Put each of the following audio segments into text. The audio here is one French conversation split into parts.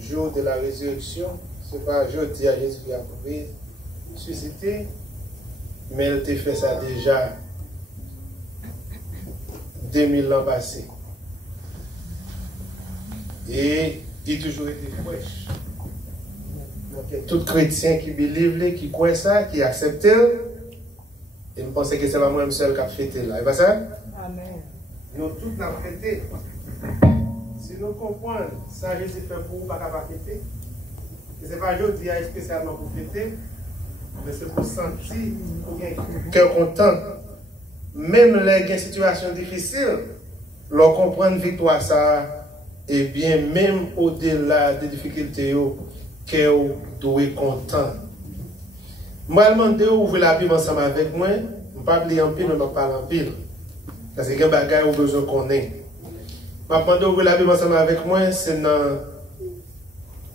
jour de la résurrection, ce n'est pas jeudi à Jésus qui a ressuscité, mais il t'a fait ça déjà 2000 ans passés. Et il a toujours été fraîche. Donc, tout chrétien qui believe, qui croit ça, qui accepte, et je pense que c'est pas moi seul qui a fêté là. Et pas ça? Amen. Nous tous n'avons fêté. Si nous comprenons, ça Jésus fait pour vous, pas capable de fêter. Et ce n'est pas aujourd'hui spécialement pour fêter, mais c'est pour sentir cœur content. Même les situations difficiles, leur comprendre victoire ça, et bien même au-delà des difficultés, cœur doit être content. Moi, je demande d'ouvrir la Bible ensemble avec moi. Je ne vais pas lire en pile, je ne vais pas parler en pile. Parce que c'est un bagage au besoin qu'on ait. Je vais demander d'ouvrir la Bible ensemble avec moi. C'est dans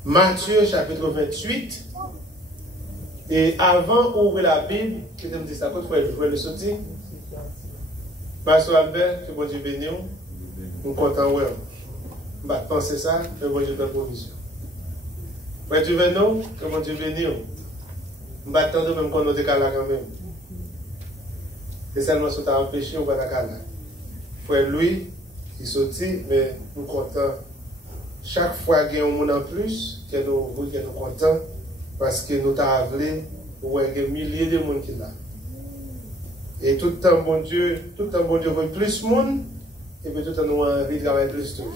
Matthieu chapitre 28. Et avant d'ouvrir la Bible, je vais me dire ça, quand je vais le sortir. Pasteur Albert, que bon Dieu bénisse. Nous sommes contents. Je vais penser ça, que bon Dieu donne provision. Frère Juvenal, que bon Dieu bénisse. Je vais attendre même qu'on ait là quand même. Et seulement si tu as empêché, on va là. Frère lui, il sortit, mais nous sommes contents. Chaque fois qu'il y a un monde en plus, que nous sommes contents, parce que nous avons appelé, il y a des milliers de monde qui sont là. Et tout le temps, bon Dieu veut plus de monde, et puis tout le temps, nous avons envie de travailler plus toujours.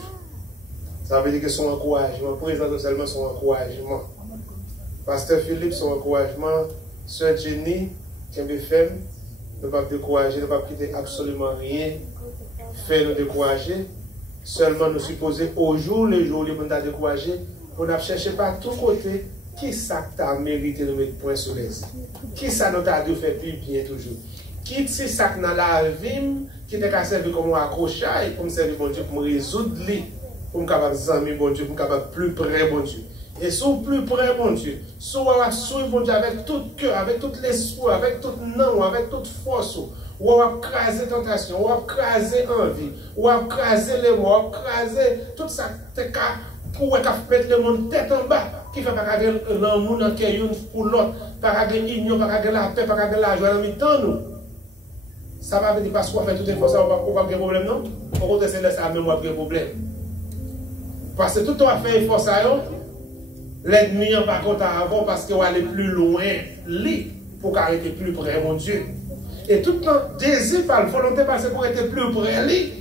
Ça veut dire que son encouragement, présente seulement son encouragement. Pasteur Philippe, son encouragement, Sœur Jenny, KBFM, ne pas décourager, ne pas quitter absolument rien, faire nous décourager. Seulement nous supposer au jour le jour, les gens décourager, on a cherché par tous côtés qui ça t'a mérité de mettre point sur les yeux. Qui ça nous a dû faire plus bien toujours. Qui c'est ça que dans la vie, qui t'a servi comme un accrochage pour me servir bon Dieu, pour me résoudre les, pour me capable de bon Dieu, pour me capable plus près bon Dieu. Et sous plus près, bon Dieu, sous bon Dieu, avec tout cœur, avec tout l'espoir, avec tout nom, avec toute force, ou va craser tentation, ou va craser envie, ou va craser les mots, ou va craser tout ça, pour mettre le monde tête en bas, qui fait pas que l'amour dans une pour l'autre, pas que l'union, pas que la paix, pas que la joie dans le temps, nous. Ça va venir parce qu'on fait tout effort, ça va pas avoir de problème, non? Pour qu'on essaie de laisser même avoir de problème. Parce que tout le monde a fait effort, ça, l'ennemi n'a pas compté avant parce qu'il va aller plus loin, pour arrêter plus près, mon Dieu. Et tout le temps, désir par la volonté, parce pour être plus près, lui.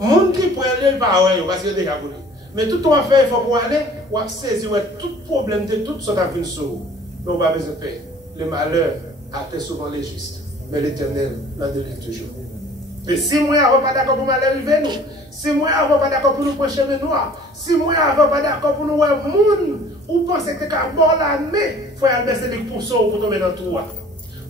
Le monde qui prend lui, il va avoir, parce qu'il est déjà connu. Mais tout le temps, fait effort pour aller, on va saisir tout problème de tout ce qui a vu sur. Mais on va besoin de paix. Le malheur atteint souvent les justes, mais l'Éternel l'en délivre toujours. Et si moi, je ne pas d'accord pour m'arriver, nous. Si moi, je ne pas d'accord pour nous prendre chemin noir. Si moi, je ne pas d'accord pour nous voir le monde, ou pensez que quand bon l'année, il faut aller baisser les pourceaux pour tomber dans le trou.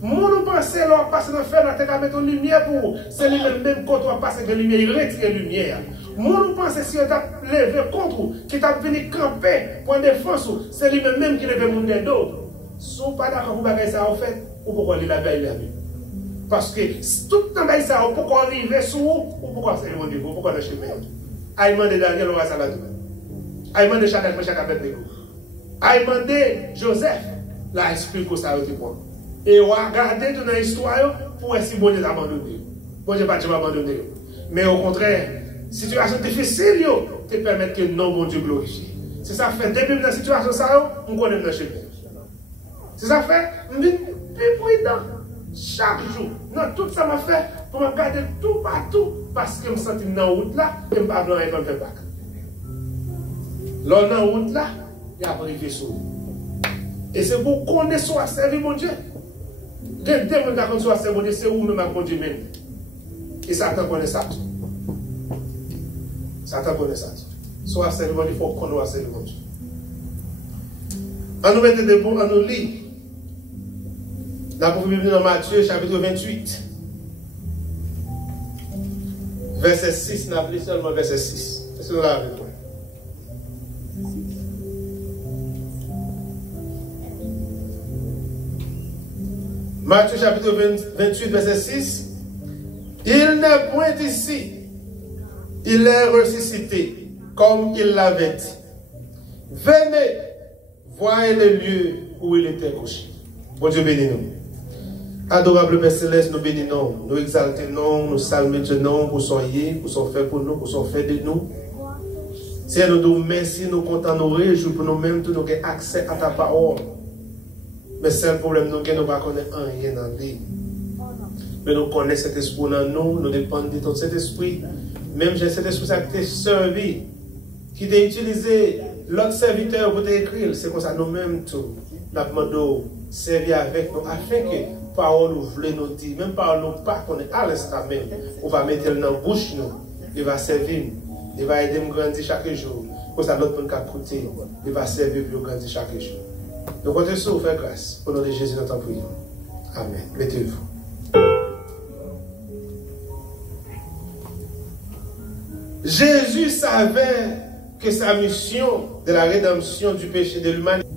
Moun ou pense l'on passe dans le fer, on va mettre une lumière pour c'est le même quand on passe de lumière, il retire la lumière. Moun ou pense si on t'a levé contre, qui t'a venu camper pour défense, c'est lui-même qui lève mon dos. Si on pas d'accord pour bagailler ça en fait, ou pourquoi il a baillé la vie. Parce que tout le temps baillé ça, ou pourquoi arriver sur ou pourquoi c'est mon Dieu, pourquoi le chemin. Aïman de Daniel, on va ça là tout. Aïman de Shadrach, Meshach, Abednego. Aïman de Joseph, là explique ça au point. Et on va regarder toute l'histoire pour essayer de bon Dieu abandonner. Bon Dieu pas abandonner. Mais au contraire, situation difficile, te permettre que non bon Dieu glorifie. C'est ça fait, depuis dans la situation, ça, on connaît dans chemin. C'est ça fait, on est plus prudent. Chaque jour, non, tout ça m'a fait pour me garder tout partout parce que je me sens dans la route là, et je ne peux pas faire bac. Là, dans la route là, il y a un vaisseau. Et c'est pour qu'on ait soit servi, mon Dieu. Dès que vous avez soit servi, mon Dieu, c'est où même mon Dieu même. Et Satan connaît ça. Satan connaît ça. Soit servi, mon Dieu, il faut qu'on soit servi, mon Dieu. On nous mette debout, on nous lit. Dans la Bible dans Matthieu, chapitre 28. Verset 6, n'a plus seulement verset 6. C'est ce que nous avons avec moi. Matthieu chapitre 28, verset 6. Il n'est point ici. Il est ressuscité, comme il l'avait dit. venez, voyez le lieu où il était couché. Bon Dieu bénis nous. Adorable Père Céleste, nous bénissons, nous exaltons, nous saluons pour son yé, pour son fait pour nous, pour son fait de nous. Seigneur, nous nous merci, nous comptons nous réjouir pour nous-mêmes, nous avons accès à ta parole. Mais c'est le problème, nous ne connaissons rien dans la vie. Mais nous connaissons cet esprit dans nous, nous dépendons de tout cet esprit. Même j'ai cet esprit qui t'a servi, qui t'a utilisé l'autre serviteur pour t'écrire. C'est comme ça, nous-mêmes, tout, nous demandons servir avec nous, afin que parole nous voulons nous dire, même parole nous pas qu'on est à l'instant même, on va mettre dans la bouche nous, il va servir, il va aider nous grandir chaque jour. Pour ça, l'autre monde qui a écouté, il va servir pour grandir chaque jour. Donc, comptez sur vous faire grâce. Au nom de Jésus, notre prière. Amen. Mettez-vous. Jésus savait que sa mission de la rédemption du péché de l'humanité,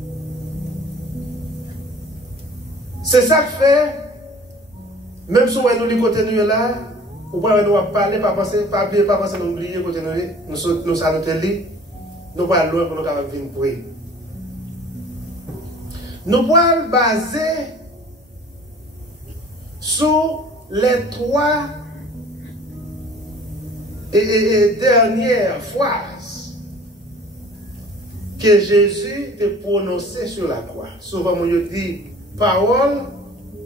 c'est ça que fait, même si nous les côtés nous là, ou pas nous parler, pas penser, nous oublier côté nous ça nous lit, nous pas loin pour nous capables venir prier. Nous pouvons baser sur les 3 et dernières phrases que Jésus a prononcées sur la croix. Souvent, on dit parole,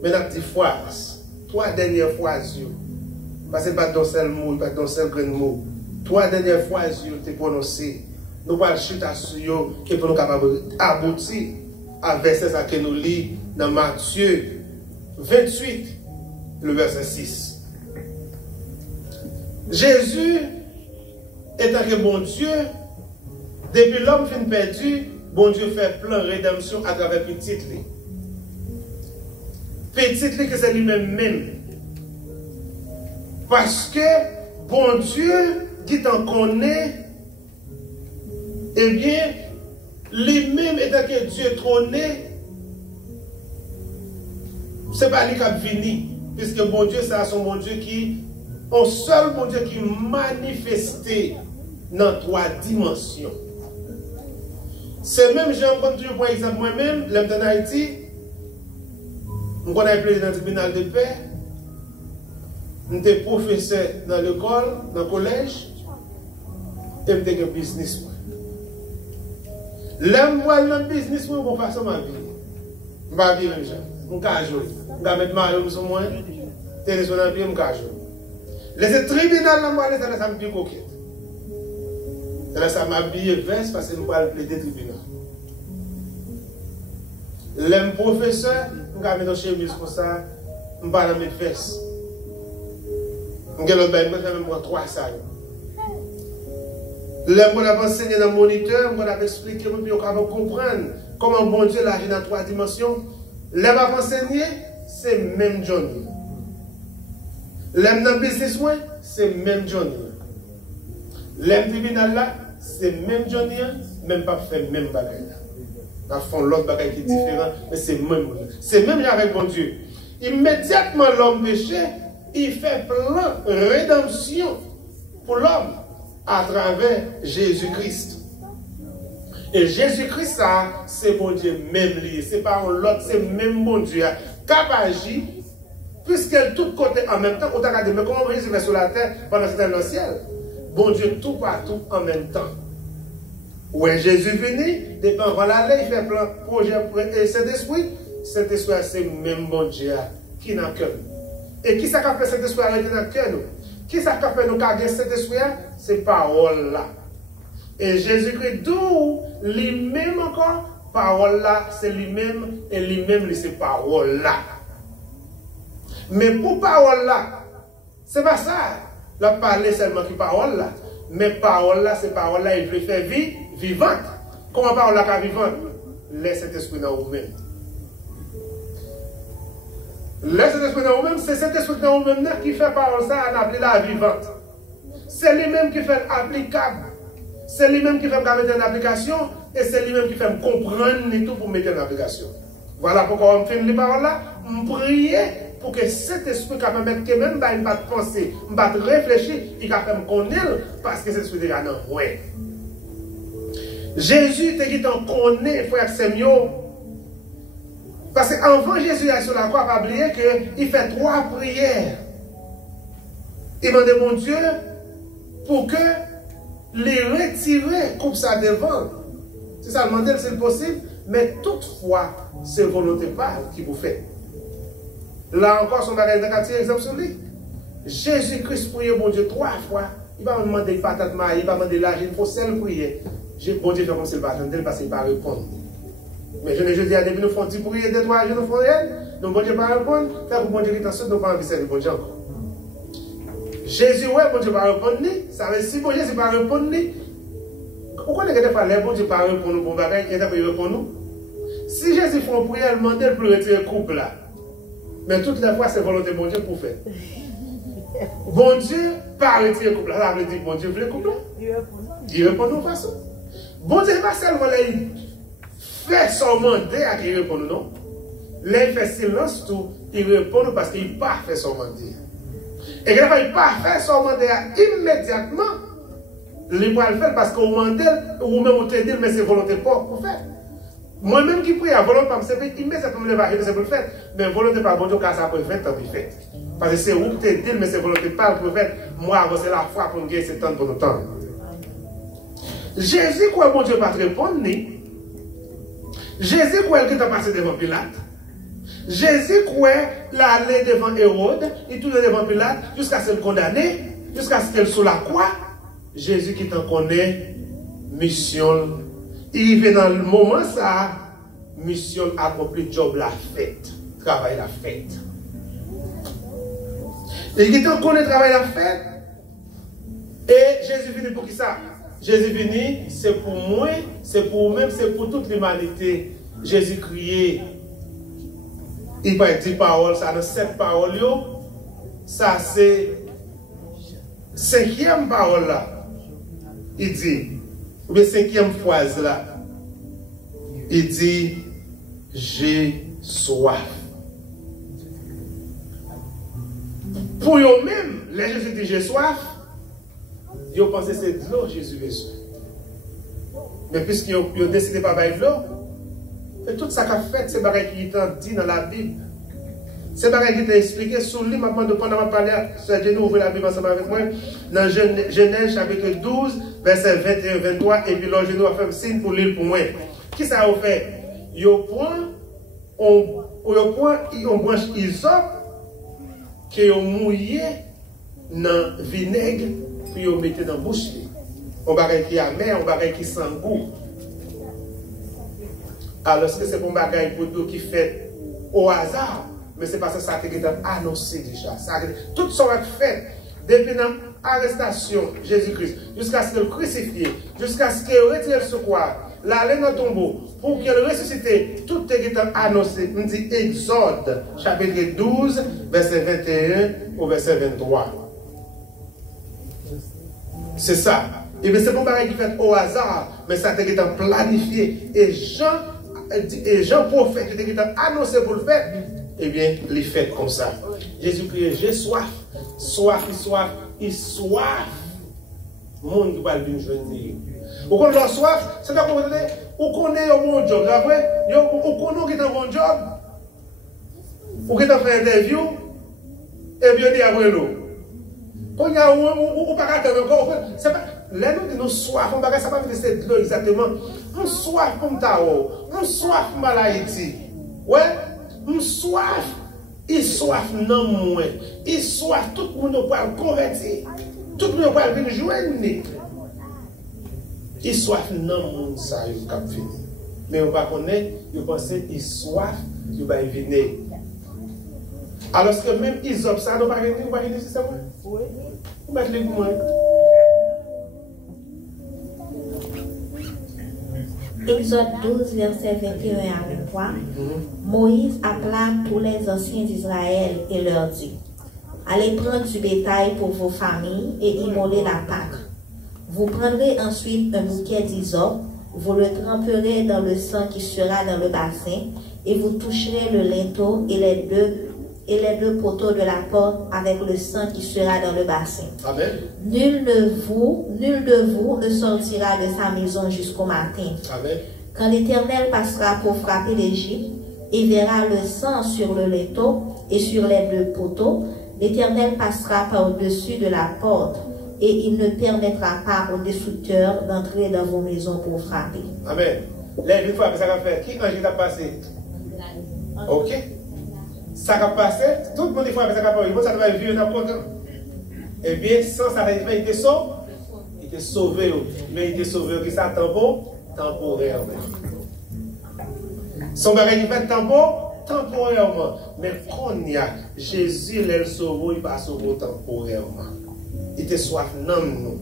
mais on dit phrases. 3 dernières phrases. Parce que ce n'est pas dans seul mot, pas dans seul grand mot. 3 dernières phrases qui ont été prononcées. Nous allons chuter sur eux et pour nous capables d'aboutir à verset que nous lisons dans Matthieu 28, le verset 6. Jésus, étant que bon Dieu, depuis l'homme fin perdu, bon Dieu fait plein de rédemption à travers petit lit. Petit lit que c'est lui-même. Parce que bon Dieu, qui t'en connaît, eh bien, lui-même étant que Dieu trôné, c'est pas lui qui a venu. Puisque bon Dieu, c'est son bon Dieu qui, un seul bon Dieu qui manifesté dans 3 dimensions. C'est même, j'ai entendu, par exemple, moi-même, l'homme en Haïti, je connais le président du tribunal de paix, j'étais professeur dans l'école, dans le collège, et j'étais un business. L'homme, moi, dans le business, je vais faire ça ma vie. Je vais vivre, je vais jouer. Je vais mettre ma vie sur moi, tenir sur la vie, je vais jouer. Les tribunaux, ça me dit coquette. Ça m'habille veste parce que nous parlons des tribunaux. Les professeurs, je vais mettre une chemise comme ça, je vais mettre mes vestes. Je vais mettre 3 salles. Là, on va enseigner dans le moniteur, on va expliquer, on va comprendre comment bon Dieu agit dans 3 dimensions. Là, on va enseigner, c'est même Johnny. Là, dans le business, c'est même Johnny. Là, tribunal là, c'est même Johnny, même pas fait même bagaille. Dans le fond, l'autre bagaille qui est différent, mais c'est même. C'est même avec bon Dieu. Immédiatement, l'homme péché, il fait plein de rédemption pour l'homme à travers Jésus-Christ. Et Jésus-Christ, ça, c'est bon Dieu même lié. C'est pas l'autre, c'est même bon Dieu. Cap agit, puisqu'elle tout côté en même temps. Mais comment Jésus va sur la terre pendant ce temps dans le ciel? Bon Dieu tout partout en même temps. Où est Jésus venu? Dépend voilà, il fait plein de projets et cet esprit. Cet esprit, c'est même bon Dieu qui n'a cœur. Et qui ça a fait cet esprit arrêter dans le cœur? Qui ça a fait nous garder cet esprit? C'est parole là. Et Jésus-Christ, d'où lui-même encore, parole là, c'est lui-même, et lui-même, c'est parole là. Mais pour parole là, c'est pas ça. La parler seulement qui parole là. Mais parole là, c'est parole là, il veut faire vie vivante. Comment parole là qu'à vivante? Laisse cet esprit dans vous-même. Laisse cet esprit dans vous-même, c'est cet esprit dans vous-même qui fait parole ça, on appelle la vivante. C'est lui-même qui fait applicable. C'est lui-même qui fait mettre en application et c'est lui-même qui fait comprendre tout pour mettre en application. Voilà pourquoi on fait les paroles là. On prie pour que cet esprit capable de mettre même pas une pensée, de réfléchir, il capable de connaître parce que cet esprit est là. Ouais. Jésus te dit en connaît, frère Samuel. Parce qu'avant Jésus est sur la croix, pas oublier qu'il fait 3 prières. Il demande mon Dieu pour que les retirer comme ça devant. C'est ça, demander si c'est possible, mais toutefois, c'est volonté pas qui vous fait. Là encore, son bagage de quartier, exemple sur lui. Jésus-Christ priait mon Dieu 3 fois. Il va me demander patate maille, il va me demander l'argent, il faut seul prier. Bon Dieu fait comme s'il ne va pas attendre parce qu'il ne va pas répondre. Mais je dis à depuis nous font 10 prières, 2, 3 jours, nous font rien. Donc bon Dieu ne va pas répondre. Fait que bon Dieu qui est en nous pas envie de servir bon Dieu encore. Jésus, ouais, bon Dieu ne va pas répondre. Ça veut dire si bon Dieu ne va pas répondre. Pourquoi les gens ne bon Dieu ne va pas répondre pour bagage, il va répondre nous? Si Jésus fait une prière, il demande pour retirer le couple là. Mais toutes les fois, c'est volonté de bon Dieu pour faire. Bon Dieu, pas retirer le couple là. Ça veut dire bon Dieu veut le couple là. Il répond de façon. Bon Dieu, pas seulement là, il fait son mandat à qui répond non. Là, il fait silence tout, il répond parce qu'il n'a pas fait son mandat. Et quand il n'a pas fait son mandat immédiatement, il va le faire parce qu'au mandat, ou même au dit, mais c'est volonté pas pour faire. Moi-même qui prie à volonté, c'est immédiatement le va c'est pour le faire. Mais volonté pas bon Dieu, car ça peut faire, tant qu'il fait. Parce que c'est où tu dis, mais c'est volonté pas pour le faire. Moi, c'est la foi pour nous gagner ce temps pour nous temps. Jésus, quoi, bon Dieu, pas te répondre, ni. Jésus, quoi, il est passé devant Pilate. Jésus, quoi, il allé devant Hérode, il tourne devant Pilate, jusqu'à ce qu'il condamné, jusqu'à ce qu'il soit sous la croix. Jésus qui t'en connaît, mission. Il vient dans le moment, ça, mission accomplie, job la fête, travail la fête. Et qui t'en connaît, travail la fête. Et Jésus vient pour qui ça? Jésus venu, c'est pour moi, c'est pour vous-même, c'est pour toute l'humanité. Jésus criait. Il va dire paroles, ça dans 7 paroles. Ça c'est 5e parole là. Il dit, ou bien 5e phrase là. Il dit, j'ai soif. Pour eux-mêmes, les Jésus dit j'ai soif. Ils ont pensé que c'est de l'eau, Jésus Jésus. Mais puisqu'ils ont décidé de ne pas boire de l'eau, et tout ça qu'a fait, c'est pareil qui est dit dans la Bible. C'est pareil qui est expliqué sur le livre, pendant ma parler, c'est Dieu nous ouvre la Bible ensemble avec moi, dans Genèse chapitre 12, verset 21-23, et puis là, je nous fait un signe pour lire pour moi. Qui ça a fait? Ils ont une branche isope qui ont mouillé dans le vinaigre. Puis on mettait dans la bouche. On bagaille qui est amer, on bagaille qui sent goût. Alors, est-ce que c'est pour un bagaille pour tout qui fait au hasard? Mais c'est parce que ça qui est annoncé déjà. Tout ça va être fait depuis l'arrestation de Jésus-Christ, jusqu'à ce qu'il crucifié, jusqu'à ce qu'il retire ce croix, l'aller dans le tombeau, pour qu'il ressuscite. Tout est annoncé. On dit Exode, chapitre 12, verset 21 au verset 23. C'est ça. Et bien c'est pas pareil qui fait au hasard, mais ça a été planifié. Et Jean prophète qui a été annoncé pour le faire, eh bien, il fait comme ça. Jésus crie, j'ai soif, soif, il soif. Le monde qui va venir joindre. Vous connaissez la soif, c'est là que vous connaissez un bon job. Vous connaissez un bon job. Vous avez fait une interview, et bien, il y a un l'eau. Quand il y a un pas encore, c'est pas. Là, nous disons soif, on ne sait pas de l'eau exactement. On soif pour Mtao, on soif pour Haïti. Ouais, on soif. Il soif non moins. Il soif, tout le monde va le convertir. Tout le monde va venir joindre. Il soif non moins, ça, il va finir. Mais on va connaître, il pense qu'il soif, il va venir. Alors que même ils observent, on va venir, c'est ça? Oui. On va les moins. Exode 12, verset 21 à 23. Moïse appela tous les anciens d'Israël et leur dit: allez prendre du bétail pour vos familles et immoler la Pâque. Vous prendrez ensuite un bouquet d'hysope, vous le tremperez dans le sang qui sera dans le bassin, et vous toucherez le linteau et les et les 2 poteaux de la porte avec le sang qui sera dans le bassin. Amen. Nul de vous ne sortira de sa maison jusqu'au matin. Amen. Quand l'Éternel passera pour frapper l'Égypte et verra le sang sur le linteau et sur les 2 poteaux, l'Éternel passera par-dessus de la porte et il ne permettra pas aux destructeurs d'entrer dans vos maisons pour frapper. Amen. Là, une fois que ça va faire, qui ange t'a passé? Ok. Ça va passer, tout le monde est fois que ça va passer, ça va vivre n'importe quoi. Eh bien, sans ça, il était sauvé. Il était sauvé. Mais il était sauvé, qui ça temporairement. Son bagage, il fait temporairement. Mais quand il y a Jésus, il sauve, il va sauver temporairement. Il était soif, non, nous.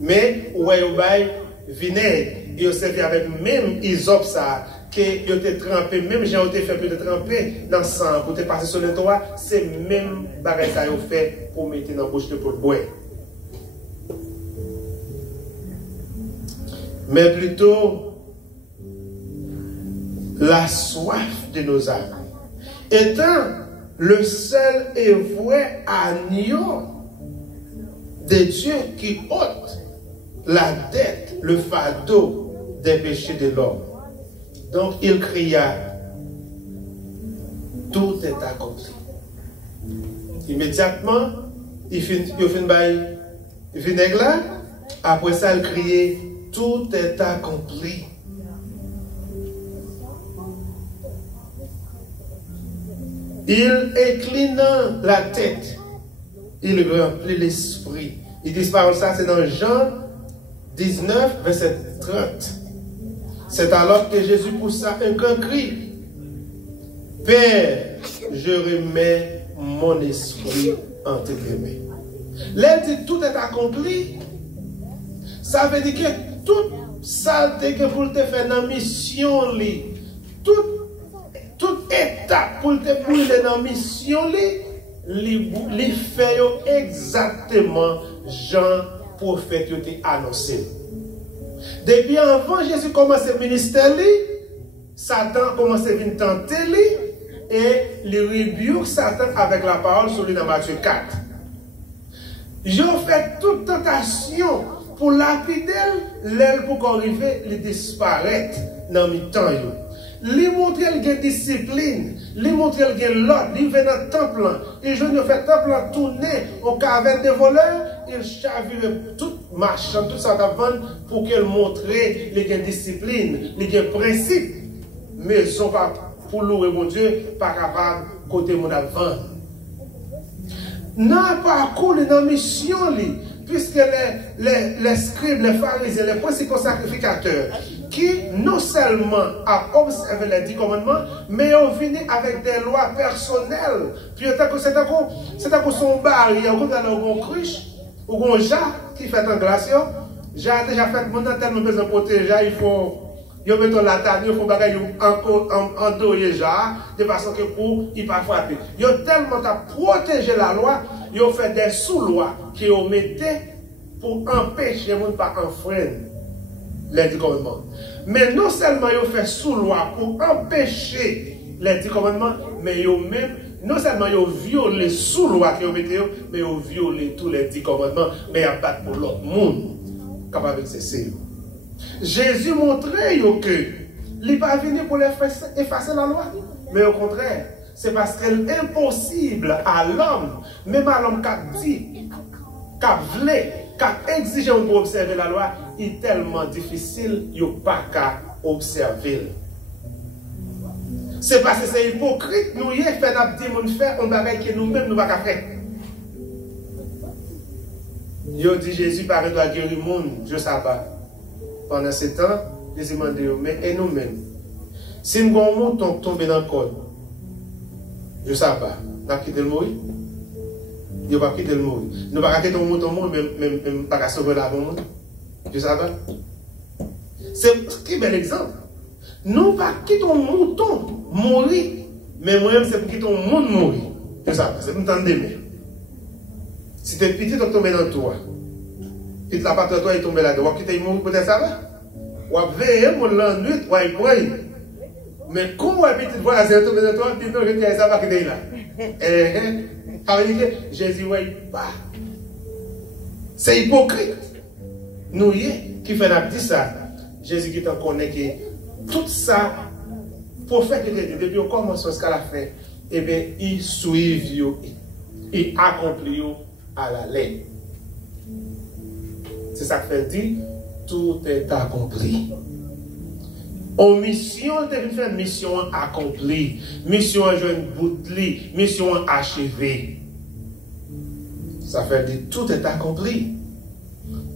Mais, ouais, vinaigre, il a servi avec même Isop ça, que il était trempé, même j'ai été fait pour te tremper dans le sang, pour te passer sur le toit, c'est même bagage ça il fait pour mettre dans la bouche pour le boire. Mais plutôt, la soif de nos âmes, étant le seul et vrai agneau de Dieu qui ôte la dette, le fardeau des péchés de l'homme. Donc il cria, tout est accompli. Immédiatement, il finit vinaigre là, après ça il criait, tout est accompli. Il inclinant la tête, il remplit l'esprit. Il disparaît ça, c'est dans Jean 19, verset 30. C'est alors que Jésus poussa un grand cri. Père, je remets mon esprit entre tes mains. Là, il dit tout est accompli. Ça veut dire que tout ça que pour te faire dans la mission, toute étape pour te brûler dans la mission, les fait exactement Jean prophète a annoncé. Depuis avant Jésus commence le ministère, Satan commence à venir tenter et il rebuke Satan avec la parole sur lui dans Matthieu 4. J'ai fait toute tentation pour lapider l'aile pour qu'arriver, il disparaître dans le temps. Lui montrer qu'il y a discipline, lui montrer qu'il y a l'ordre, lui vient dans le temple, et je ne fais temple tourner au caverne des voleurs, il chavire tout marchand, tout ça d'avant pour qu'il montre qu'il y a discipline, il y a principe, mais ils ne sont pas pour louer mon Dieu, pas capable de côté mon avant. Non, pas cool dans la mission, puisque les scribes, les pharisiens, les principaux sacrificateurs, qui non seulement ont observé les 10 commandements, mais ont venu avec des lois personnelles. Puis c'est un coup son barrière, comme dans le cruche, ou un jas qui fait en glacier. J'ai déjà fait mon tellement besoin de protéger, il faut mettre la table, il faut bagailler en doyer jas, de façon que pour il pas frapper. Ils ont tellement protégé la loi, ils ont fait des sous-lois qui ont mis pour empêcher les gens de ne pas enfreindre les 10 commandements. Mais non seulement ils ont fait sous-loi pour empêcher les 10 commandements, mais ils ont même, non seulement ils ont violé sous-loi qu'ils ont mis, mais ils ont violé tous les 10 commandements, mais il n'y a pas pour l'autre monde capable de cesser. Jésus montrait que il n'est pas venu pour effacer la loi, mais au contraire, c'est parce qu'elle est impossible à l'homme, même à l'homme qui a dit, qui a voulu, qui a exigé pour observer la loi, il est tellement difficile, il n'y a pas qu'à observer. C'est parce que c'est hypocrite, nous y fait un bagage que nous-mêmes nous ne pouvons pas faire. Il dit Jésus paraît doit guérir le monde, je sais pas. Pendant ce temps, Jésus m'a dit, mais et nous-mêmes, si nous avons un mouton tombé dans le code, je ne sais pas, nous avons quitté le mourir. Nous n'avons pas quitté le mourir. Nous n'avons pas quitté le mouton mourir, même pas sauver la bonne. Je ne sais pas. C'est un bel exemple. Nous ne pas quitter un mouton mourir, mais moi-même, c'est pour quitter un monde mourir. Je ne sais pas, c'est pour m'entendre d'aimer. Si tu es petit, tu tombes dans toi. Puis la patte de toi est tombée là-dedans. Tu quittes mourir, peut-être ça va. Ou veiller, mon la nuit, ou prendre. Mais quand on a petit voisin tomber dans toi, puis non, je dis ça va quitter là. Jésus, ouais, pas. C'est hypocrite. Nous, qui fait dit ça, Jésus qui t'en connaît que tout ça, prophète depuis au commencement ce qu'elle a fait, eh bien, il suit, il accomplit à la lettre. C'est ça que fait dire, tout est accompli. En mission, tu fait mission accomplie, mission jeune bouteille, mission achevée. Ça fait dire, tout est accompli.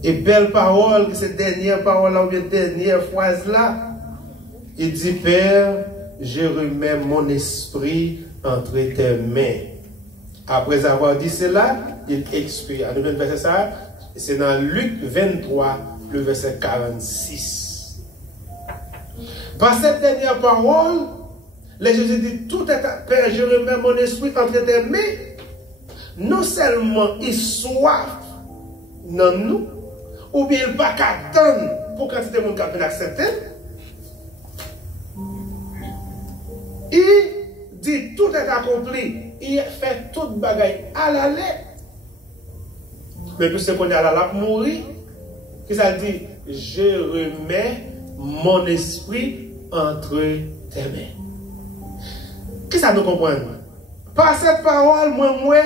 Et belle parole, cette dernière parole là, ou bien dernière phrase là, il dit, Père, je remets mon esprit entre tes mains. Après avoir dit cela, il expire. Le même verset ça, c'est dans Luc 23, le verset 46. Par cette dernière parole, le Jésus dit, tout est à Père, je remets mon esprit entre tes mains. Non seulement il soif dans nous, ou bien il pas qu'attendre pour quantité de monde qui a accepté. Il dit tout est accompli. Il fait toute bagaille à la lettre. Mais puisque qu'on est à la lettre pour mourir, qu'est-ce que ça dit? Je remets mon esprit entre tes mains. Qu'est-ce que ça nous comprend? Par cette parole, moi,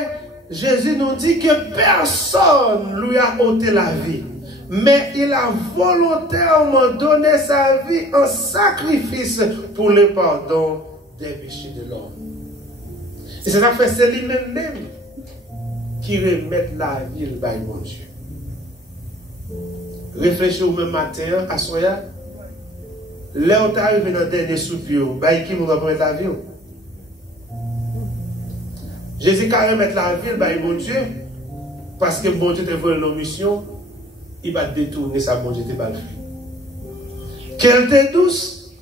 Jésus nous dit que personne lui a ôté la vie. Mais il a volontairement donné sa vie en sacrifice pour le pardon des péchés de l'homme. Et c'est ça que fait, c'est lui-même qui remet la vie par mon Dieu. Réfléchis au même matin, à Soya. Là où tu arrives dans le dernier soupir, qui nous remet la vie. Jésus a remis la vie par mon Dieu, parce que bon Dieu te voit une mission, il va détourner sa bon Dieu te va le faire. Qu'elle te douce,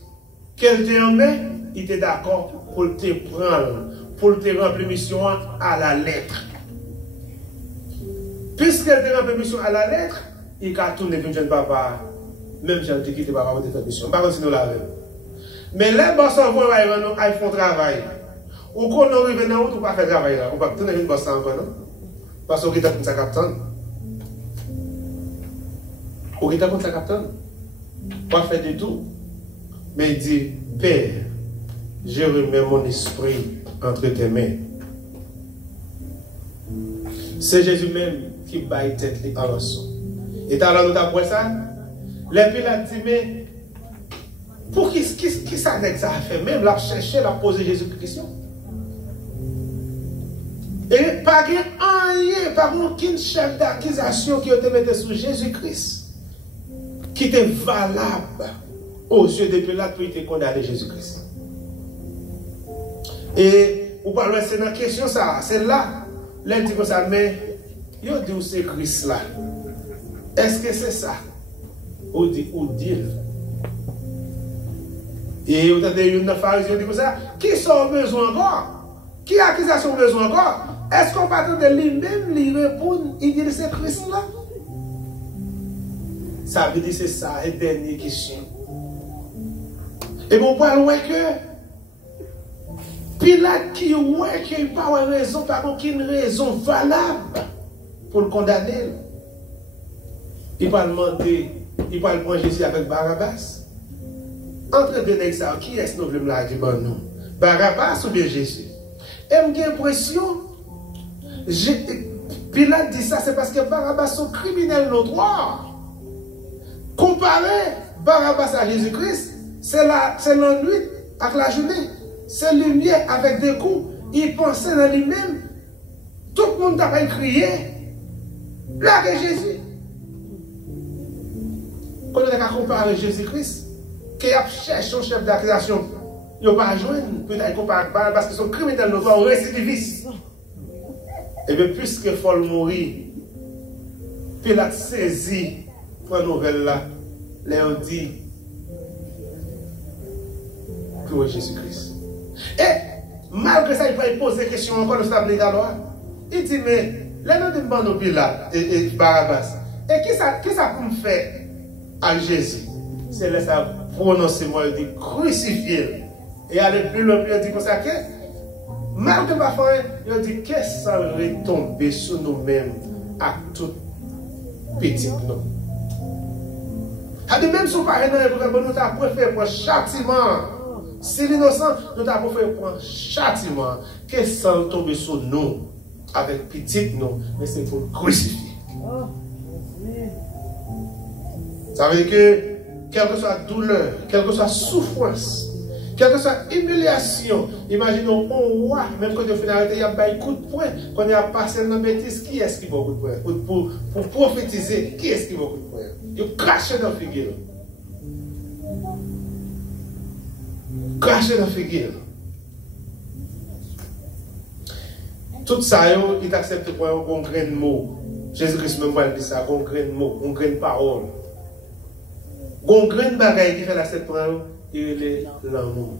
qu'elle te aimait, il était d'accord pour te prendre, pour te remplir mission à la lettre. Puisqu'elle te remplit mission à la lettre, il a tourné vers jeune papa, même jeune qui était papa pour te faire mission. Pas continuer la même. Mais les boss en vont ils font travail. Ou qu'on arrive dans l'autre, on ne peut pas faire travail là. On ne peut pas tourner une bosse encore, non? Parce qu'on est comme ça, capitaine. On est comme ça, capitaine. On va faire du tout. Mais il dit, Père, je remets mon esprit entre tes mains. C'est Jésus même qui baille tête en rançon. Et t'as là, nous t'as ça? Les Pilates dit, mais pour qui ça a fait? Même la chercher, la poser Jésus-Christ. Et pas rien, pas aucun chef d'accusation qui a été mis sur Jésus-Christ, qui était valable aux yeux de Pilate pour être condamné Jésus-Christ. Et vous parlez, c'est dans la question ça, c'est là, là dit comme ça, mais il dit où c'est Christ là. Est-ce que c'est ça? Ou dit. Et vous avez une pharisien dit comme ça, qui sont besoin encore? Qui accusation besoin encore? Est-ce qu'on parle de lui-même, lui répondre, il dit c'est Christ là? Ça veut dire c'est ça, et dernière question. Et bon, parle que Pilate qui ouais qu'il n'y a pas de raison, pas aucune raison valable pour le condamner. Il va demander, il va prendre Jésus avec Barabbas. Entre deux nègres, qui est-ce que nous voulons dire nous? Barabbas ou bien Jésus? Et j'ai l'impression, Pilate dit ça, c'est parce que Barabbas sont criminels notoires. Comparer Barabbas à Jésus-Christ, c'est la nuit avec la journée. C'est lumière avec des coups. Il pensait dans lui-même. Tout le monde a crié. Là que Jésus. Quand on a comparé Jésus-Christ, qui a cherché son chef d'accusation, il n'a pas joué. Peut-être comparé parce qu'ils sont criminels notoires, récidivistes. Et bien, puisque il faut mourir, Pilate saisit pour la nouvelle là, Léon dit que Jésus-Christ. Et malgré ça, il va poser des questions encore de stabilité à loi. Il dit, mais les noms de Bando Pilate et Barabbas, et qui ça peut me faire à Jésus? C'est là ça prononcer moi, il dit crucifié. Et aller plus loin, il dit comme ça que Mal que pas fait, il dit qu'est-ce que ça retombe sur nous-mêmes à tout petit nous. Même si nous parlons nous avons préféré pour châtiment. Si l'innocent, nous avons préféré pour châtiment. Qu'est-ce que ça tombe sur nous avec petit nous, mais c'est pour le crucifier. Ça veut dire que, quelle que soit douleur, quelle que soit souffrance, quelle que soit humiliation, imaginons un roi, même quand il fait arrêter, il y a un coup de poing, quand il a passé dans la bêtise, qui est-ce qui va coup de poing? Pour prophétiser, qui est-ce qui va coup de poing? Il crache dans la figure. Crache dans la figure. Tout ça, il accepte pour un grain de mot. Jésus-Christ même dit ça, un grain de mot, un grain de parole. Un grain de bagaille qui fait l'accepter pour il est l'amour.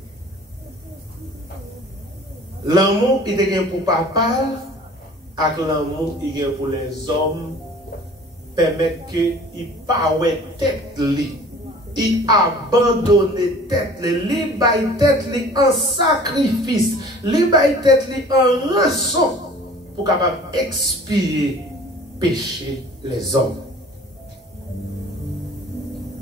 L'amour, il est pour papa, avec l'amour, il est pour les hommes, permettre qu'ils ne tête li. Il abandonne tête li, il baille tête li en sacrifice, il baille tête li en rançon pour capable expier péché les hommes.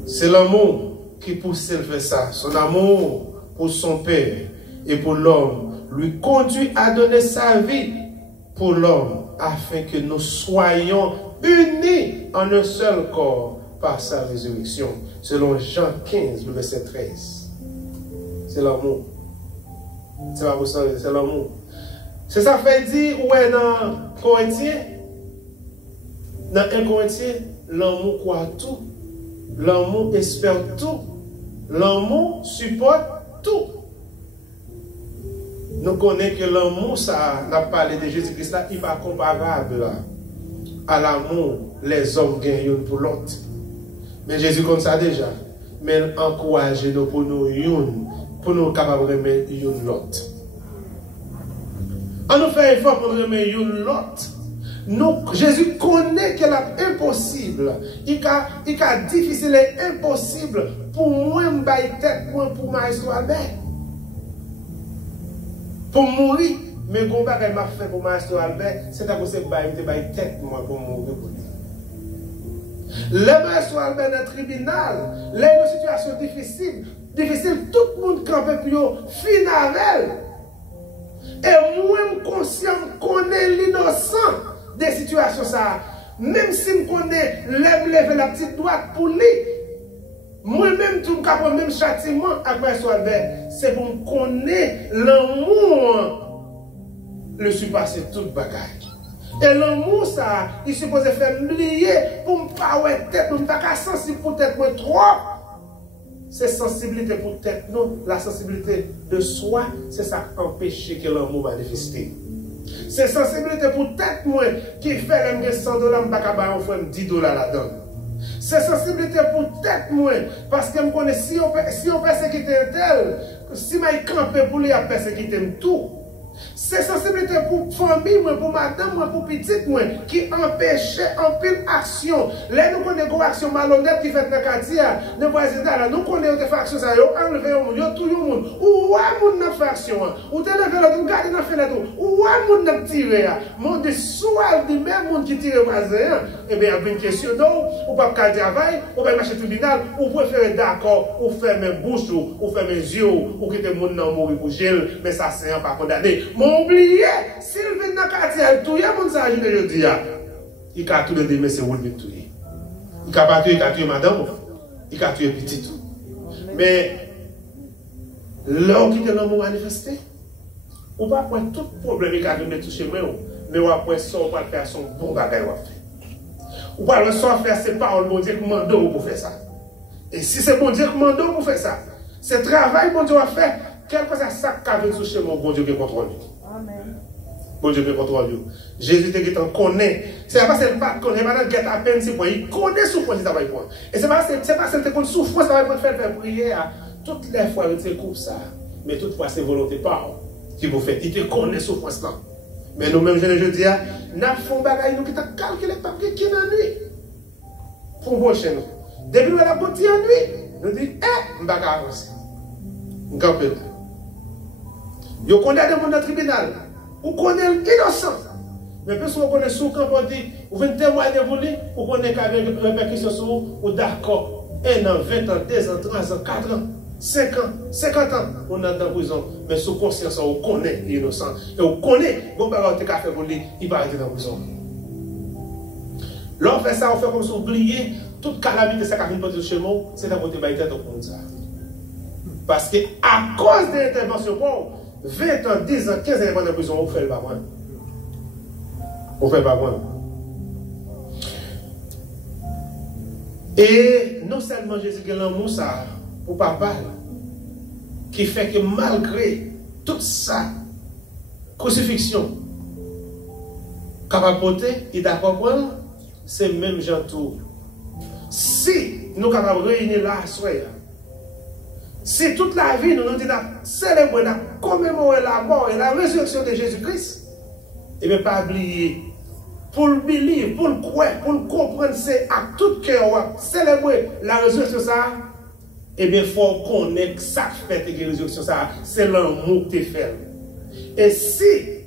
C'est l'amour qui pousse à faire ça. Son amour pour son père et pour l'homme lui conduit à donner sa vie pour l'homme afin que nous soyons unis en un seul corps par sa résurrection. Selon Jean 15, le verset 13. C'est l'amour. C'est pas pour ça, c'est l'amour. C'est ça fait dire, ouais, dans Corinthiens, dans 1 Corinthiens, l'amour croit tout. L'amour espère tout. L'amour supporte tout. Nous connaissons que l'amour, ça, n'a parlé de Jésus-Christ, là, il n'est pas comparable là, à l'amour les hommes gagnent pour l'autre. Mais Jésus comme ça déjà. Mais encouragez-nous pour nous capables de remettre l'autre. On nous fait effort pour remettre l'autre. Jésus connaît qu'elle est impossible. Il est difficile et impossible pour moi me bailler tête pour Maestro Albert. Pour mourir, mais quand je m'a fait pour Maestro Albert, c'est à cause de bailler tête moi pour mourir pour lui. Le Maestro Albert dans le tribunal, les situations difficiles, tout le monde campé pour finir. Et moi, je suis conscient, je connais l'innocent des situations ça. Même si je connais lever la petite droite pour lui, moi-même, tout le même châtiment avec Maestro Albert, c'est pour me connaître l'amour, le surpasser toute bagaille. Et l'amour, ça, il suppose faire m'oublier pour ne pas tête, pour ne pas sensible pour tête trop. C'est sensibilité pour tête, non, la sensibilité de soi, c'est ça qui empêche que l'amour manifeste. C'est sensibilité pour tête moi qui fait les 100 $, je ne vais pas 10 $ là-dedans. C'est sensibilité pour tête moi parce que je connais si on persécute un tel, si je campe pour lui, on persécute tout. C'est sensibilité pour famille, pour madame, pour petite, qui empêchait en pile action. Là, nous connaissons une action malhonnête qui fait dans le quartier. Nous connaissons des factions, ça a enlevé le monde, tout le monde. Où est-ce que nous fait action? Où est-ce que nous gardons dans la fenêtre? Où est-ce que nous tiré? Mon de soit du même monde qui tire voisin, eh bien, il y a une question d'eau, ou pas de travail, ou pas marcher tribunal, ou préférer d'accord, ou fermer bouche, ou fermer yeux, ou quitter le monde dans mourir pour gel, mais ça, c'est pas condamné. Mon oublié, s'il vient dans le quartier, tout le monde s'agit de dire, il a tout le démé, c'est où il tout. Il a tué madame, il a tué petit tout. Mais, là où il a manifesté, on va prendre tout problème qu'il a donné toucher moi, mais on va prendre ça, on va faire son bon bagage. On va le soir faire ses paroles, bon Dieu qui mande pour faire ça. Et si c'est bon Dieu qui mande pour faire ça, c'est travail bon Dieu va faire, quel que soit ça qui a touché mon bon Dieu qui contrôle. Amen. Bon Dieu qui contrôle. Jésus te connaît. C'est pas parce qu'il ne connaît pas à peine c'est pour il connaît souffrance ça va y prendre. Et c'est pas parce qu'il te souffrance ça va faire prier toutes les fois il te coupe ça. Mais toutefois c'est volonté par qui vous fait. Il te connaît souffrance là. Mais nous-mêmes je dis nous faisons bagaille nous qui t'a calculé pas qui dans nuit. Pour vous chez nous. Depuis la beauté en nuit, nous dit on va avancer. On campe là. Vous connaissez des gens dans le tribunal. Vous connaissez l'innocent. Mais parce que vous connaissez sous quand on dit, vous venez témoigner pour lui, vous connaissez qu'avec répercussion sur vous, vous d'accord. 1 an, 20 ans, 2 ans, 3 ans, 4 ans, 5 ans, 50 ans, on est dans la prison. Mais sous conscience, vous connaissez l'innocent. Et vous connaissez, vous ne pouvez pas faire pour lui, il va être dans la prison. Lorsqu'on fait ça, on fait comme si on oubliait toute calamité qui arrive dans chez moi, c'est la côté de tête au ça. Parce que à cause de l'intervention, 20 ans, 10 ans, 15 ans de prison, on fait le pas moins. On fait pas moins. Et non seulement Jésus a l'amour ça pour papa, qui fait que malgré toute ça, crucifixion, capable de porter, il doit comprendre, c'est même gens tout. Si nous sommes capables de réunir là, si toute la vie nous nous disons célébrer, commémorer la mort et la résurrection de Jésus-Christ, et bien pas oublier, pour le believe, pour le croire, pour le comprendre, c'est à tout cœur, célébrer la résurrection, ça, et bien il faut connaître ça fait que la résurrection, ça, c'est l'amour que tu fais. Et si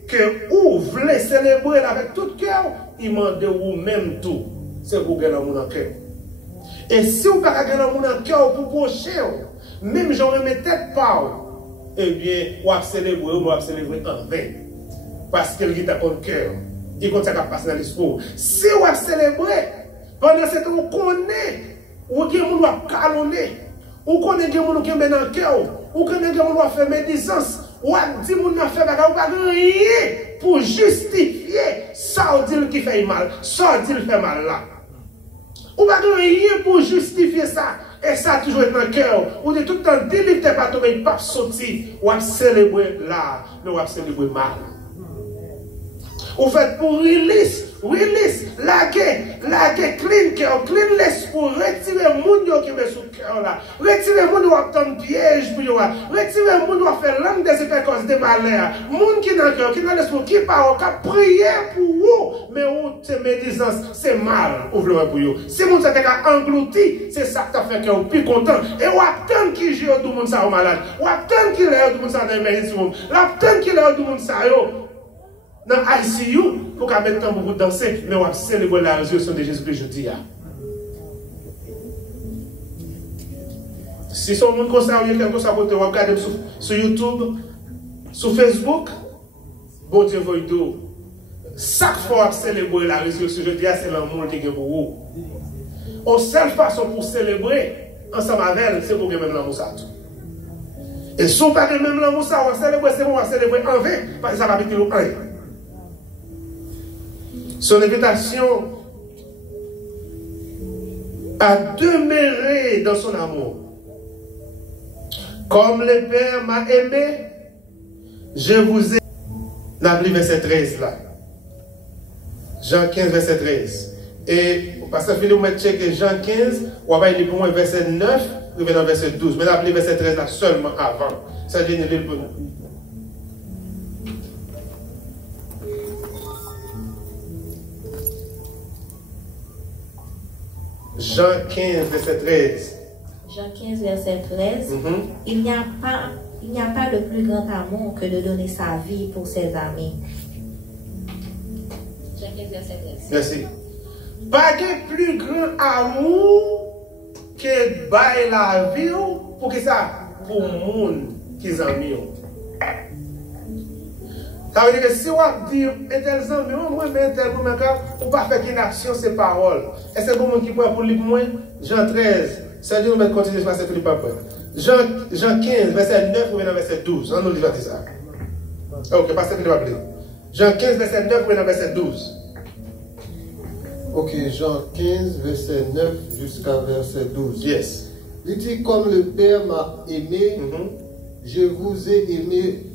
que vous voulez célébrer avec tout cœur, il m'a dit vous-même tout, c'est pour gagner l'amour dans le cœur. Et si vous ne pouvez pas gagner l'amour dans le cœur pour prochain, même si on ne met tête pas, eh bien, on va célébrer en vain. Parce qu'il est dans le cœur. Il compte ça qui passe dans l'esprit. Si on va célébrer, pendant ce temps, on connaît, ou qu'il y a des gens qui va calonner, ou connaît des gens qui met dans le cœur, ou connaît des gens qui va faire médisance, ou dit qu'on a fait bagarre, ou pas rien pour justifier ça on dit qui fait mal, ça on dit qui fait mal là. Ou pas rien pour justifier ça. Et ça a toujours été dans le cœur. Ou de tout le temps, délivre pas tomber, pas sortir. Ou à célébrer là, mais ou à célébrer mal. Ou fait pour release, laguer, clean cœur, clean l'esprit, retirer le monde qui met sous le cœur là. Retirer le monde qui va prendre piège pour vous. Retirer le monde qui va faire langue des effets cause de malheur. Monde qui dans le cœur, qui dans l'esprit, qui parle, qui prier pour vous. Mais où c'est médisance, c'est mal, ou voulez pour vous. Si vous êtes englouti, c'est ça qui fait que vous êtes plus content. Et vous attendez qu'il joue tout le monde ça au malade. Vous attendez qu'il ait tout le monde ça dans les médecins. Vous attendez qu'il ait tout le monde ça dans ICU pour qu'on mette beaucoup de danser, mais on va célébrer la résurrection de Jésus-Christ jeudi. Si son monde comme ça, il y a quelque chose à côté, on va regarder sur YouTube, sur Facebook, bon Dieu vous dit, chaque fois que célébrer la résurrection jeudi, c'est l'amour qui est pour vous. La seule façon pour célébrer ensemble avec elle, c'est pour que même l'amour ça. Et si on ne parle pas de même l'amour ça, on va célébrer, c'est bon, on va célébrer en vain, parce que ça va être le 1. Son invitation à demeurer dans son amour. Comme le Père m'a aimé, je vous ai. N'oublie verset 13 là. Jean 15, verset 13. Et parce que Philippe m'a checké Jean 15, on va lire pour moi verset 9, puis dans verset 12. Mais n'oublie verset 13 là seulement avant. Ça vient de lire pour nous. Jean 15, verset 13. Jean 15, verset 13. Il n'y a pas de plus grand amour que de donner sa vie pour ses amis. Jean 15, verset 13. Merci. Pas de plus grand amour que bailler la vie pour que ça, pour le monde qui est amis. Ça veut dire que si on dit un tel ami, moi, un tel pour ma cas, on ne peut pas faire une action, c'est parole. Et c'est pour moi qui prend pour lui pour moi, Jean 13, ça dit, on va continuer sur verset Philippe après. Jean 15, verset 9, on va dans verset 12. On nous dit ça. Ok, pasteur Philippe après. Jean 15, verset 9, on va dans verset 12. Ok, Jean 15, verset 9 jusqu'à verset 12. Yes. Il dit, comme le Père m'a aimé, je vous ai aimé.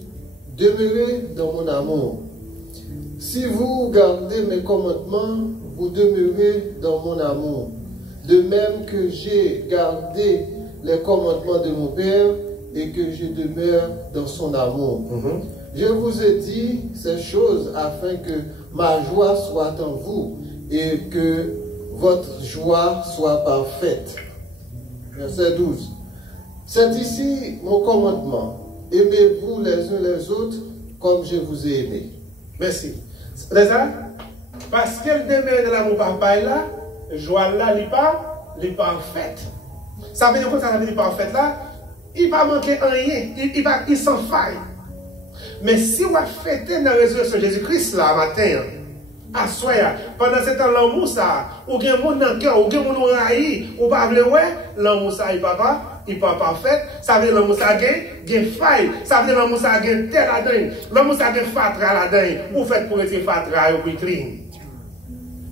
Demeurez dans mon amour. Si vous gardez mes commandements, vous demeurez dans mon amour. De même que j'ai gardé les commandements de mon Père et que je demeure dans son amour. Je vous ai dit ces choses afin que ma joie soit en vous et que votre joie soit parfaite. Verset 12. C'est ici mon commandement, aimez-vous les uns les autres comme je vous ai aimé. Merci. C'est ça? Parce qu'elle demeure de l'amour papa là, joie là, il pas en fait. Ça veut dire que ça veut dire pas en fait là, il va manquer rien, il s'en faille. Mais si on a fêté dans la résurrection de Jésus-Christ là matin, à soi, pendant ce temps l'amour ça, ou bien mon dans le cœur, ou bien mon raï, ou pas vle ouais, l'amour ça il pas parfait, ça veut dire l'amour ça gain faille, ça veut dire l'amour ça gain tel là-dedans, l'amour ça gain fatra là-dedans, ou fait pour être fatra ou clean.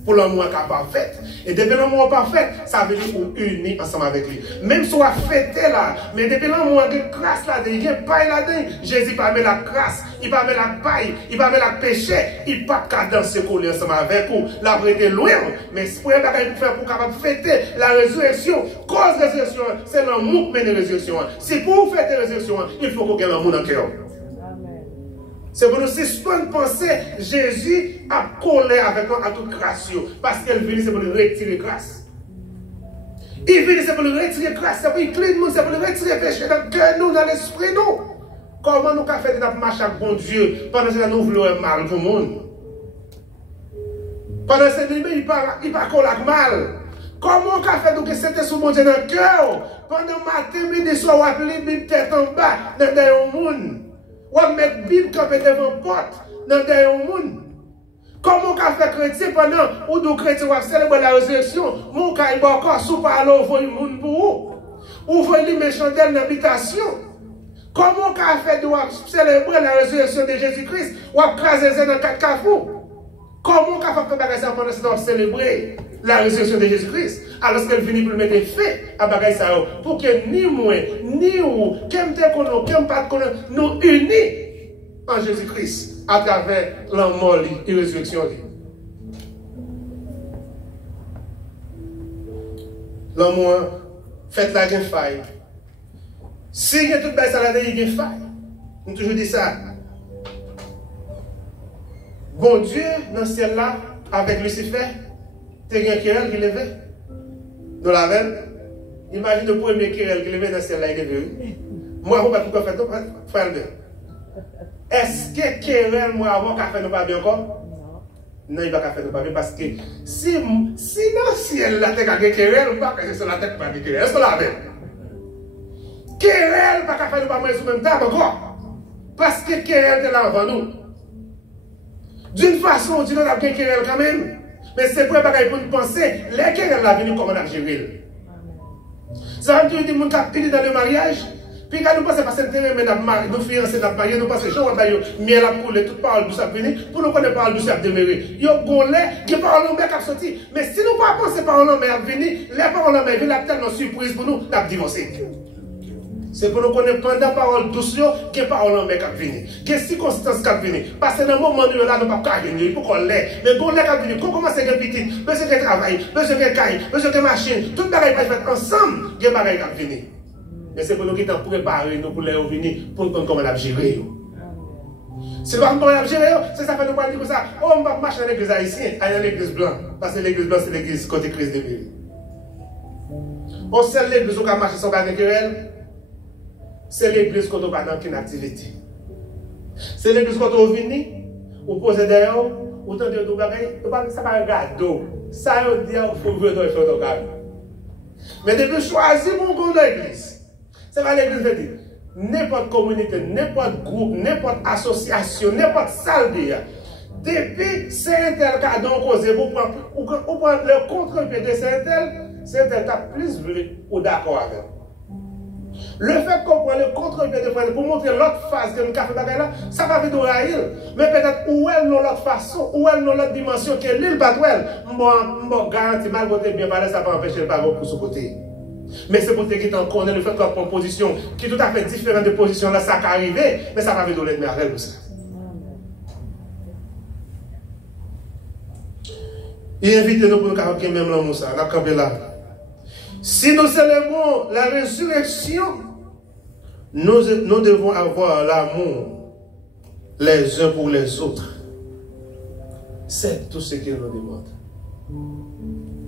Pour l'amour qui est parfait. Et depuis l'amour parfait, ça veut dire qu'on unit ensemble avec lui. Même si on a fêté là, mais depuis l'amour qui est crasse là-dedans, il y a paille là-dedans, Jésus pas met la crasse, il pas met la paille, il pas met la péché, il pas qu'à danser coller ensemble avec vous. La vraie loin, mais ce pour faire pour capable fêter la résurrection, cause de la résurrection, c'est l'amour qui mène la résurrection. Si pour vous fêter la résurrection, il faut qu'on ait l'amour dans le cœur. C'est pour nous, si je peux penser, Jésus a collé avec nous à toute grâce. Parce qu'elle vient, c'est pour nous retirer grâce. Il vient, c'est pour nous retirer grâce. C'est pour nous clean, c'est pour nous retirer péché dans le cœur, nous, dans l'esprit, nous. Comment nous avons fait de marcher avec bon Dieu pendant que nous voulons un mal pour le monde? Pendant que il pas collé avec mal. Comment on a fait que c'était sous mon Dieu dans le cœur? Pendant le matin, midi, soir, on a appelé Bible tête en bas dans le monde. Ou à mettre Bible campé devant porte dans le monde. Comment on a fait chrétien pendant ou nous chrétiens on célébrer la résurrection, mon caille encore sous parler au voie monde pour vous. Ou voyez les chandelles dans l'habitation. Comment on a fait de célébrer la résurrection de Jésus-Christ ou à craser dans 4 cafous? Comment on a fait ça pendant ce temps célébrer la résurrection de Jésus-Christ? Alors qu'elle finit pour mettre fait à bagaille ça pour que ni moi, ni vous, nous unis en Jésus-Christ à travers la mort et la résurrection. L'amour, faites la gain faille. Si il y a toute belle salade, il y a une faille. On toujours dit ça. Bon Dieu, dans ce ciel-là, avec Lucifer, tu as un querelle qui levait. Nous l'avons. Imagine le premier querelle qui levait dans ce ciel-là, il est venu. Moi, je ne sais pas pourquoi faire le est-ce que querelle, moi, avant qu'à faire nous pas bien encore? Non, il ne va pas faire nous pas bien parce que si dans le ciel-là, tu as un querelle, on ne va pas faire sur la tête pas de querelle. Est-ce que la même? Querelle, pas qu'à faire nous pas bien sur le même temps encore. Parce que querelle est là avant nous. D'une façon ou d'une autre, il y a querelle quand même. Mais c'est pour nous penser, les querelles là venus comment on a géré. Ça veut dire que les gens qui ont dans le mariage, puis quand nous pensons pas s'intérêt, mais nous fiancés, nous mariés, nous pensons que nous miel à couler, toute parole douce à venir, pour nous connaître parole douce à demeurer. Il y a des paroles qui sont sorties. Mais si nous ne pensons pas paroles à venir, les paroles viennent tellement surprise pour nous, nous avons divorcé. C'est pour nous connaître pendant parole douce, il y a des paroles qui viennent venir. Il y a des circonstances qui viennent. Parce que dans le moment où nous ne pouvons pas venir, il faut qu'on l'ait. Mais quand on l'ait venir, quand on commence à faire petit, besoin de travail, besoin de caille, besoin de machine, tout le monde va faire ensemble, il y a des choses qui viennent. Mais c'est pour nous qui t'en préparer, nous pour les venir, pour nous comment on a géré. Si nous ne pouvons pas gérer, c'est ça que nous pouvons dire comme ça. Oh, on va marcher dans l'église haïtienne, dans l'église blanche. Parce que l'église blanche, c'est l'église côté Christ de Dieu. On sait l'église où on va marcher sans baguette querelle. C'est l'église quand on va dans une activité. C'est l'église quand on vient, on pose derrière, on tente de tout bagaille, ça va regarder. Ça, on dit, il faut venir faire ton gars. Mais depuis choisir mon goût dans l'église. C'est pas l'église veut dire. N'importe communauté, n'importe groupe, n'importe association, n'importe salle de depuis Saint-Tel cadon causé, vous prenez le contre-pied de Saint-Tel t'a plus voulu ou d'accord avec. Le fait qu'on prend le contre-pied de Saint-Tel pour montrer l'autre face que nous avons fait là, ça va venir d'Oraïl. Mais peut-être où elle n'a l'autre façon, où elle n'a l'autre dimension que l'île Batouel. Moi, garantis, malgré bien parler, ça va empêcher le parole pour ce côté. Mais c'est pour te dire qu'on connaît le fait qu'on prend une position qui est tout à fait différente de position là, ça va arriver, mais ça va venir de l'ennemi avec nous. Il invite nous pour nous camper même l'amour, ça, nous camper là. Si nous célébrons la résurrection, nous devons avoir l'amour les uns pour les autres. C'est tout ce qu'il nous demande.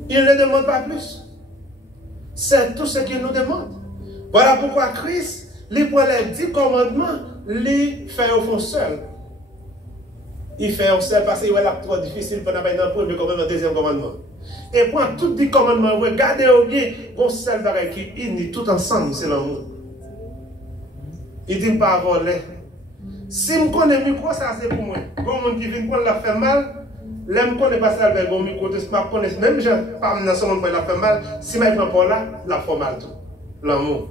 Il ne demande pas plus. C'est tout ce qu'il nous demande. Voilà pourquoi Christ il prend les 10 commandements, il fait au fond seul. Il fait au seul parce qu'il est trop difficile pour nous dans le premier commandement, le deuxième commandement. Et prend tous les commandements, regardez bien, qu'on seul bagage qui unit tout ensemble, c'est l'amour. Il dit pas voler. Si je connais le micro, ça c'est pour moi. Quand on dit que la fait mal, là je ne connais pas ça avec le micro, je connais même je ne parle pas dans ce monde la fait mal, si je ne prends pas là, la fait mal tout. L'amour.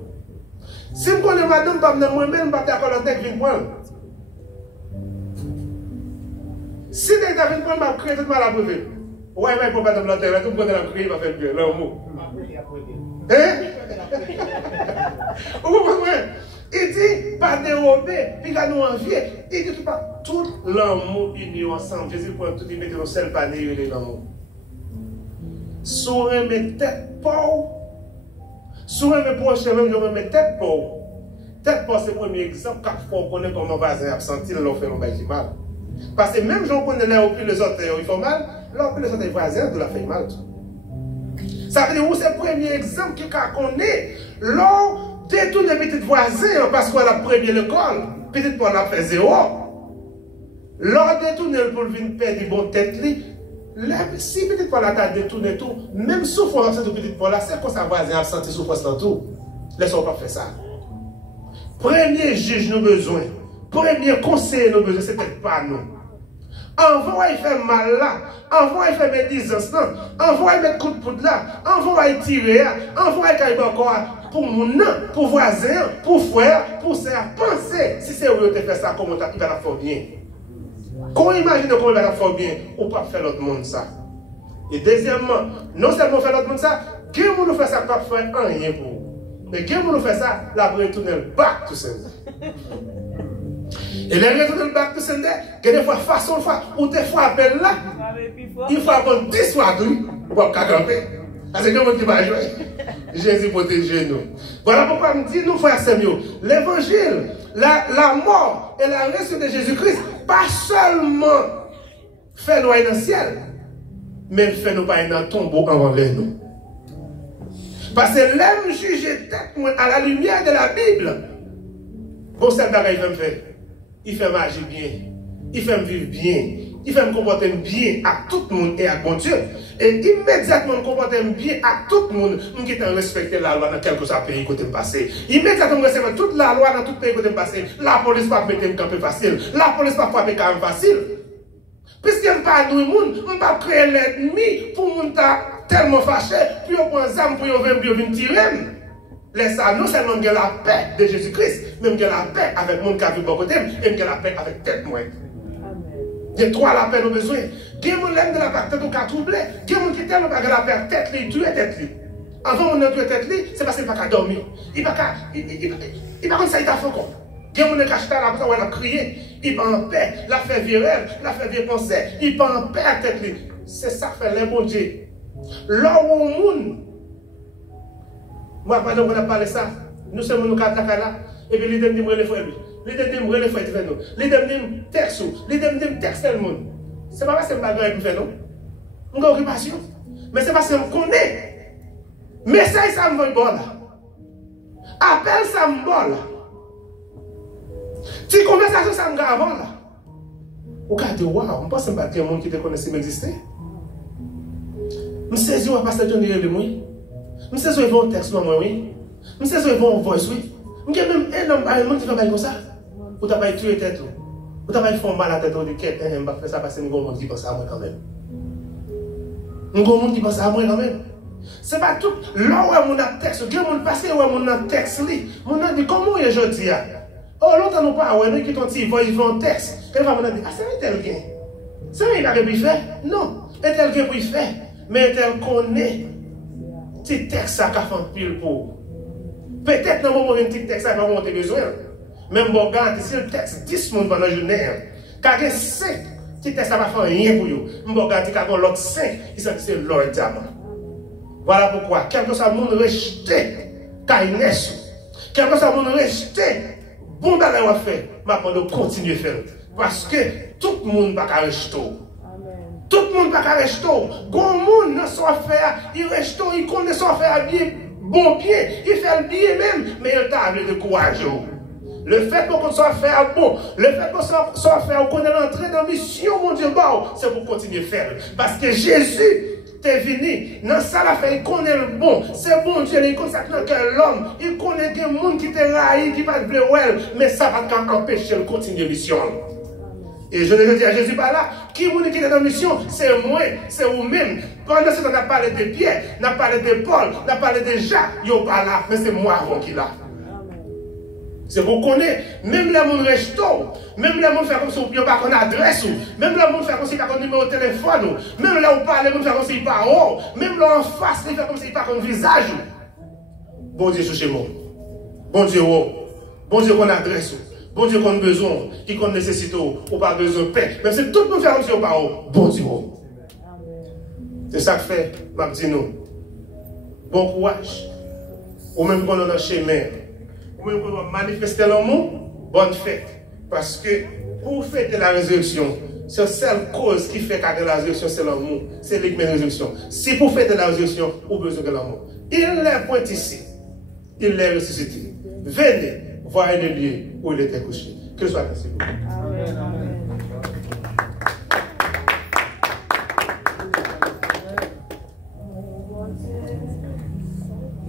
Si je connais madame, pas moi-même, je ne suis pas d'accord avec le prendre. Si tu as vu prendre, je vais créer tout mal à privé. Ouais, mais il ne faut pas te planter, tout le monde va créer, il va faire bien, l'amour. Hein? Vous comprenez? Il dit, pas dérober, puis il nous envier. Il dit, tout l'amour uni ensemble. Jésus prend tout, il met dans le seul panier, il est l'amour. Sur mes têtes pauvres, sur mes prochains, même je mes têtes pauvres. Tête pauvre, c'est le premier exemple, quand on connaît comment on va absenter, l'on fait un mal. Parce que même si on connaît les autres, ils font mal, là, les autres voisins, de la fait mal. Ça veut dire que c'est le premier exemple qui connaît. Là, détourne les petits voisins parce qu'on a premier l'école, peut-être qu'on a fait 0. Là, détourne pour venir perdre des bonnes têtes. Si peut-être qu'on a détourné tout, même souffrance de petite pour là, c'est qu'on s'en voisin absenté souffrance dans tout. Laissons pas faire ça. Premier juge nos besoins, premier conseiller nos besoins, c'est peut-être pas nous. Envoie faire mal là, envoie faire médisance là, envoie mettre coup de poudre là, envoie tirer là, envoie cailler encore pour mon nom, pour voisin, pour frère, pour sœur. Pensez, si c'est où tu fais ça, comment il va la faire bien. Quand on imagine comment il va la faire bien, on ne peut pas faire l'autre monde ça. Et deuxièmement, non seulement faire l'autre monde ça, qui nous fait ça, pas faire rien pour vous. Mais qui nous fait ça, la retourner le bac tout seul. Et les retourner le bac tout seul, que des fois, façon, ou des fois, appel là, il faut avoir 10 fois tout pour camper. Parce que comment tu vas jouer? Jésus protège nous. Voilà pourquoi je me dis, nous frères Samuel, l'évangile, la mort et la résurrection de Jésus-Christ, pas seulement fait nous aller dans le ciel, mais fait nous pas aller dans le tombeau avant nous. Parce que l'aime juger tête à la lumière de la Bible. Bon, c'est le bagage qu'il fait. Il fait marcher bien. Il fait me vivre bien. Il fait me comporter bien à tout le monde et à bon Dieu. Et immédiatement me comporter bien à tout le monde. Je vais respecter la loi dans quel que soit pays que je passé. Immédiatement respecter toute la loi dans tout pays que je passé. La police ne va pas mettre un camp facile. La police ne va pas faire un camp facile. Puisqu'il n'y a pas de monde, on ne va pas créer l'ennemi pour mon tellement fâché, puis on prend ça pour venir tirer. Laisse-ça, non seulement la paix de Jésus-Christ, même la paix avec mon qui a vu bon côté, et la paix avec tête moi. Il y a trois la paix nos besoins. Il y a des gens de la paix qui ont troublé. Il y a des gens qui tellement pas la paix tête, ils tuent tête. Avant on a tué tête, c'est parce qu'il n'a pas dormir. Il n'a pas comme ça, il t'a fait encore. Il y a des gens qui ont acheté la personne, il a crié. Il n'est pas en paix, la fait virelle, la fait vieux penser. Il n'est pas en paix à tête. C'est ça qui fait les bon Dieu. Là où on monde, moi, pendant qu'on a parlé de ça, nous sommes nous là, et puis les deux me les frères, les deux me les frères, les deux me textent, les deux me textent le monde. C'est pas parce que je ne vais pas faire, non? Je n'ai occupation. Mais c'est parce que je connais. Message, ça me va bon là. Appel, ça me va là. Si conversation, ça me va avant là. Vous regardez, waouh, je pense que c'est un monde qui te connaissait m'exister. Je sais si on va passer le temps de moi. Je sais si on va un texte, oui. Je sais si on va un voice, oui. Je sais même un homme qui fait comme ça. Vous n'avez pas tué tête. Vous n'avez pas fait mal à la tête de quelqu'un. Je ne vais pas faire ça parce que nous avons un monde qui pense à moi quand même. Nous avons un monde qui pense à moi quand même. Ce n'est pas tout. Là où on a texte, il y a un monde passé où on a texte. On a dit comment il est aujourd'hui. Oh, l'autre n'a pas, ouais, nous qui t'ont dit, il va un texte. Et on a dit, ah, c'est un tel gain. C'est un tel qui fait. Non, un tel qui peut faire. Mais elle connaît petit texte ça qu'a fait pile pour. Peut-être dans le moment où un petit texte ça va monter besoin. Même bon regarde si le texte 10 monde pendant la journée. Car 5 petit texte ça va faire rien pour vous. Bon regarde quand l'autre 5 il s'est c'est l'or diamant. Voilà pourquoi quel que soit le monde rejeté kindness. Quel que soit le monde rejeté bon d'aller à faire, mais on doit continuer à faire parce que tout le monde va rejeter. Tout le monde va rester. Bon monde dans son affaire, il reste, il connaît son affaire bien bon bien, il fait le bien même, mais il t'a de courage. Le fait qu'on soit faire bon, le fait qu'on soit faire qu'on est entré dans la mission, mon Dieu, c'est pour continuer à faire. Parce que Jésus t'es venu, dans ça la fait, il connaît le bon. C'est bon Dieu, il consacre que l'homme, il connaît des gens qui te raillent, qui pas de bleu, mais ça va t'empêcher de continuer la mission. Et je ne dis à Jésus pas là, qui est qui est dans la mission, c'est moi, c'est vous-même. Pendant ce temps, on a parlé de Pierre, on a parlé de Paul, on a parlé de Jacques, il n'est pas là, mais c'est moi avant qui est là. C'est pour connaître, même les gens restent, même les gens font comme si ils n'ont pas d'adresse, même les gens font comme s'ils n'ont pas de numéro de téléphone, même les gens parlent, les gens font comme s'ils n'ont pas haut, même les gens en face, ils font comme s'ils n'ont pas de visage. Bon Dieu, chez moi. Bon Dieu, bon Dieu, qu'on adresse. Bon Dieu, qu'on a besoin, qui qu'on nécessite, ou pas besoin de paix. Même si tout le monde fait comme si on pas haut, bon Dieu. C'est ça que fait, m'a dit nous. Bon courage. Ou même qu'on est dans le chemin. Ou même qu'on doit manifester l'amour, bonne fête. Parce que pour fêter la résurrection, c'est la seule cause qui fait qu'à la résurrection, c'est l'amour. C'est lui qui met la résurrection. Si pour fêter la résurrection, ou besoin de l'amour. Il est pointé ici. Il l'est ressuscité. Venez voir le lieu où il était couché. Que soit ainsi.